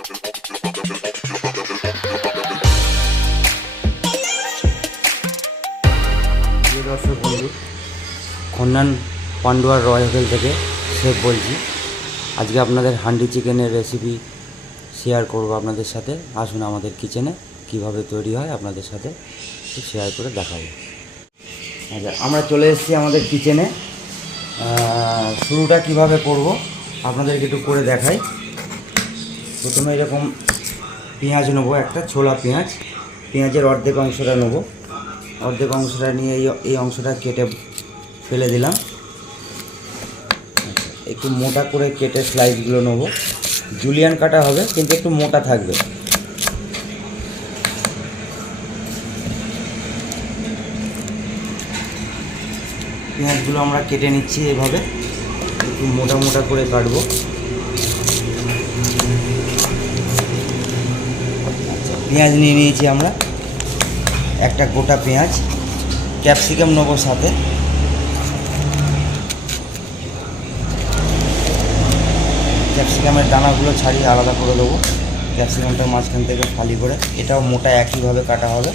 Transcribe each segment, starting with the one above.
দর্শক বন্ধু, খন্নান পান্ডুয়া রয় হোটেল থেকে শেখ বলছি। আজকে আপনাদের হান্ডি চিকেনের রেসিপি শেয়ার করব আপনাদের সাথে। আসুন আমাদের কিচেনে কিভাবে তৈরি হয় আপনাদের সাথে শেয়ার করে দেখাবো। আচ্ছা, আমরা চলে এসেছি আমাদের কিচেনে। শুরুটা কিভাবে করব আপনাদেরকে একটু করে দেখাই। প্রথমে এরকম পেঁয়াজ নেবো, একটা ছোলা পেঁয়াজ। পেঁয়াজের অর্ধেক অংশটা নেবো, অর্ধেক অংশটা নিয়ে এই অংশটা কেটে ফেলে দিলাম। একটু মোটা করে কেটে স্লাইসগুলো নেবো। জুলিয়ান কাটা হবে কিন্তু একটু মোটা থাকবে। পেঁয়াজগুলো আমরা কেটে নিচ্ছি এভাবে, একটু মোটা মোটা করে কাটবো। পেঁয়াজ নিয়ে নিয়েছি আমরা, একটা গোটা পেঁয়াজ। ক্যাপসিকাম নেবো সাথে। ক্যাপসিকামের দানাগুলো ছাড়িয়ে আলাদা করে দেবো। ক্যাপসিকামটা মাঝখান থেকে ফালি করে, এটাও মোটা একইভাবে কাটা হবে।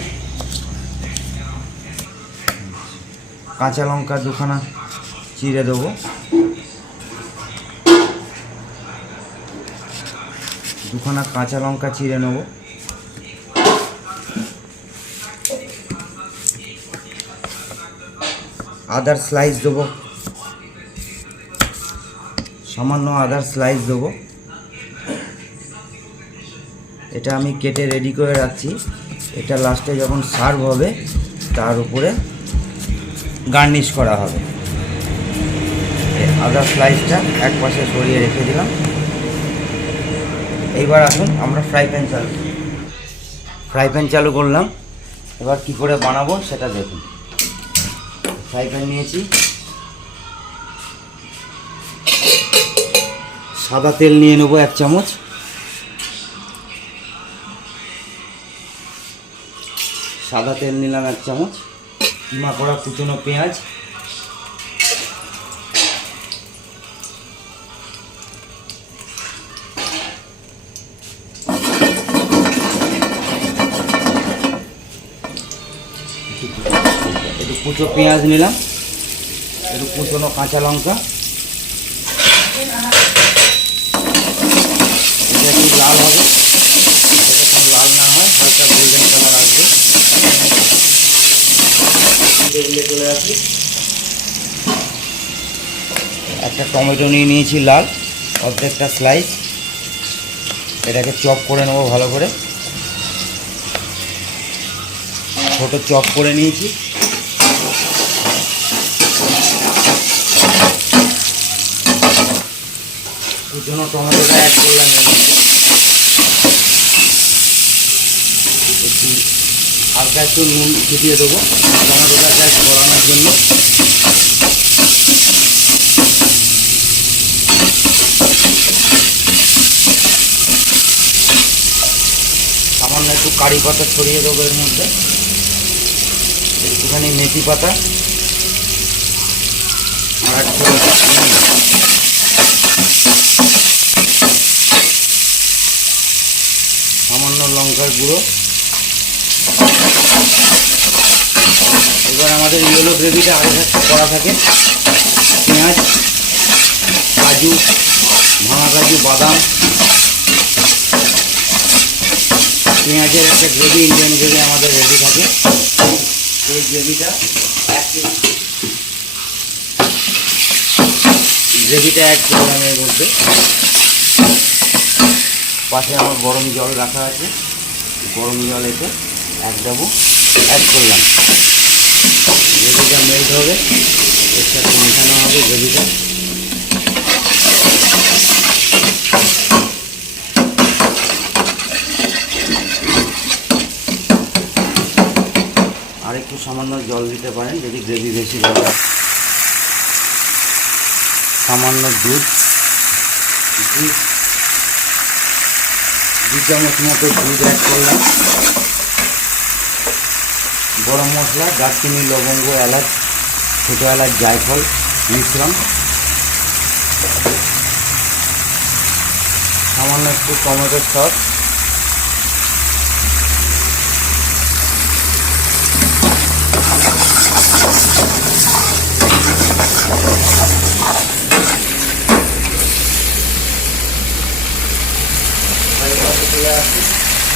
কাঁচা লঙ্কা দুখানা চিড়ে দেবো। দুখানা কাঁচা লঙ্কা চিড়ে নেবো। আদার স্লাইস দেবো, সামান্য আদার স্লাইস দেবো। এটা আমি কেটে রেডি করে রাখছি। এটা লাস্টে যখন সার্ভ হবে তার উপরে গার্নিশ করা হবে। আদার স্লাইসটা এক পাশে সরিয়ে রেখে দিলাম। এইবার আসুন আমরা ফ্রাই প্যান চালু করলাম। এবার কি করে বানাবো সেটা দেখুন। ফ্রাই প্যান নিয়েছি, সাদা তেল নিয়ে নেবো 1 চামচ। সাদা তেল নিলাম 1 চামচ। কিমা করা কুচনো পেঁয়াজ, একটু কুচো পেঁয়াজ নিলাম, একটু কুচনো কাঁচা লঙ্কা। এটা একটু লাল হবে, যতক্ষণ লাল না হয় হালকা গোল্ডেন কালার আসবে। চলে আসি। একটা টমেটো নিয়ে নিয়েছি লাল, অর্ধেকটা স্লাইস। এটাকে চপ করে নেবো ভালো করে, ছোট চপ করে নিয়েছি। কুচনো টমেটোটা অ্যাড করলাম এর মধ্যে। একটু হালকা একটু নুন ছিটিয়ে দেবো টমেটোটাকে গলানোর জন্য। সামান্য একটু কারি পাতা ছড়িয়ে দেবো এর মধ্যে, একটুখানি মেথি পাতা আর একটু সামান্য লঙ্কার গুঁড়ো। এবার আমাদের ইয়েলো গ্রেভিটা আগে করা থাকে। পেঁয়াজ, কাজু, ভাঙা কাজু, বাদাম, পেঁয়াজের একটা গ্রেভি, ইন্ডিয়ান গ্রেভি আমাদের রেডি থাকে। এই গ্রেভিটা অ্যাড করলাম এর মধ্যে। পাশে আমার গরম জল রাখা আছে, গরম জল এতে 1 ডাবু অ্যাড করলাম। গ্রেভিটা মেল্ট হবে, এর সাথে মেশানো হবে গ্রেভিটা। আর একটু সামান্য জল দিতে পারেন যদি গ্রেভি বেশি দরকার। সামান্য দুধ, 2 চামচ মতো দুধ অ্যাড করলাম। গরম মশলা, দারচিনি, লবঙ্গ, এলাচ, ছোটো এলাচ, জায়ফল মিশ্রণ। সামান্য সামান্য একটু টমেটোর সস,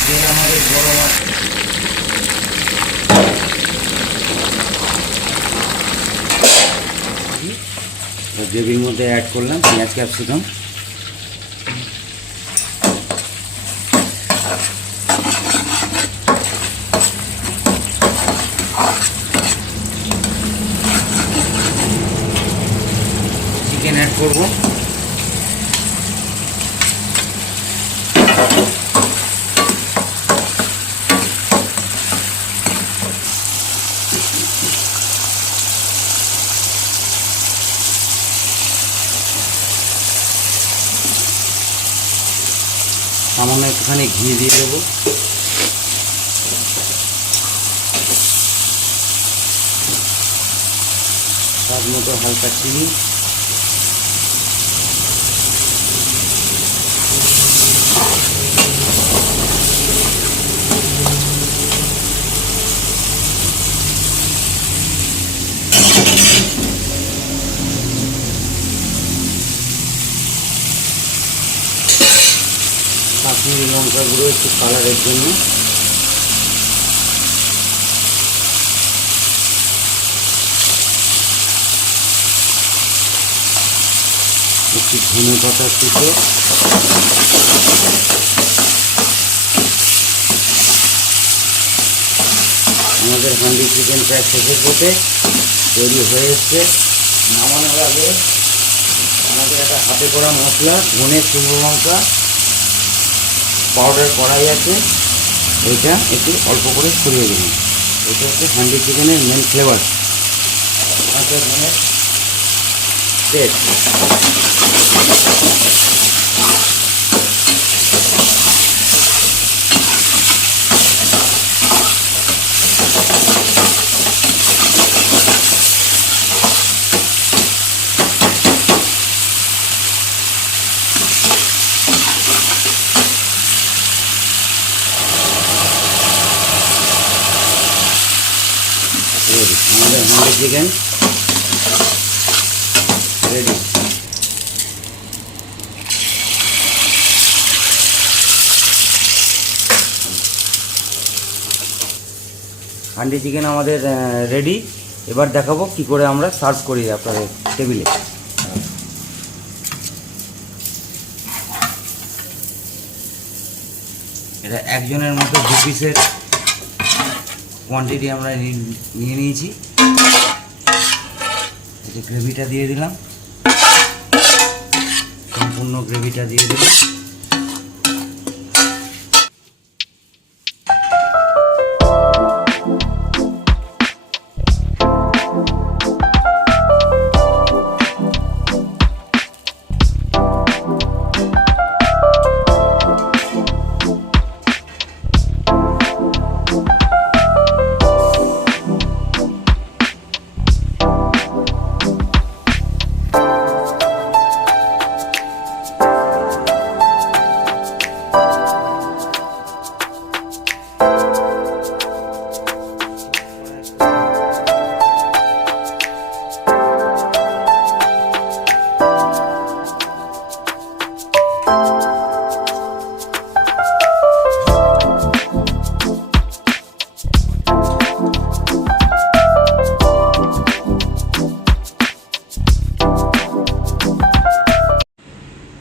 তেল আমাদের গরম আছে। গ্রেভির মধ্যে অ্যাড করলাম পেঁয়াজ ক্যাপসিকাম, চিকেন অ্যাড করবো, সামান্য একটুখানি ঘি দিয়ে দেবো, স্বাদ মতো হালকা চিনি, কাশ্মীরি লঙ্কা গুঁড়ো একটু কালারের জন্য, একটু ধনে পাতা কুচো, আমাদের হান্ডি চিকেন প্রায় শেষের পথে তৈরি হয়ে এসছে। নামানোর আগে আমাদের একটা হাতে করা মশলা, ধনে শুকনো লঙ্কা পাউডার করাই আছে, এটা একটু অল্প করে ছড়িয়ে দিলাম। এটা হচ্ছে হান্ডি চিকেনের মেন ফ্লেভার। আচ্ছা, ধনের পেস্ট, আমাদের handi chicken ready. Handi chicken আমাদের রেডি। এবার দেখাবো কি করে আমরা সার্ভ করি আপনাদের টেবিলে। এটা একজনের মতো 2 পিসের কোয়ান্টিটি আমরা নিয়ে নিয়েছি। এই গ্রেভিটা দিয়ে দিলাম, সম্পূর্ণ গ্রেভিটা দিয়ে দিলাম।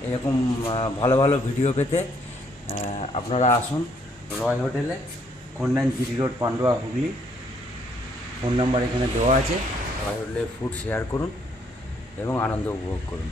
এরকম ভালো ভালো ভিডিও পেতে আপনারা আসুন রয় হোটেলে, খন্ডান GT road, Pandua, Hooghly. Phone number এখানে দেওয়া আছে। রয় হোটেলে ফুড শেয়ার করুন এবং আনন্দ উপভোগ করুন।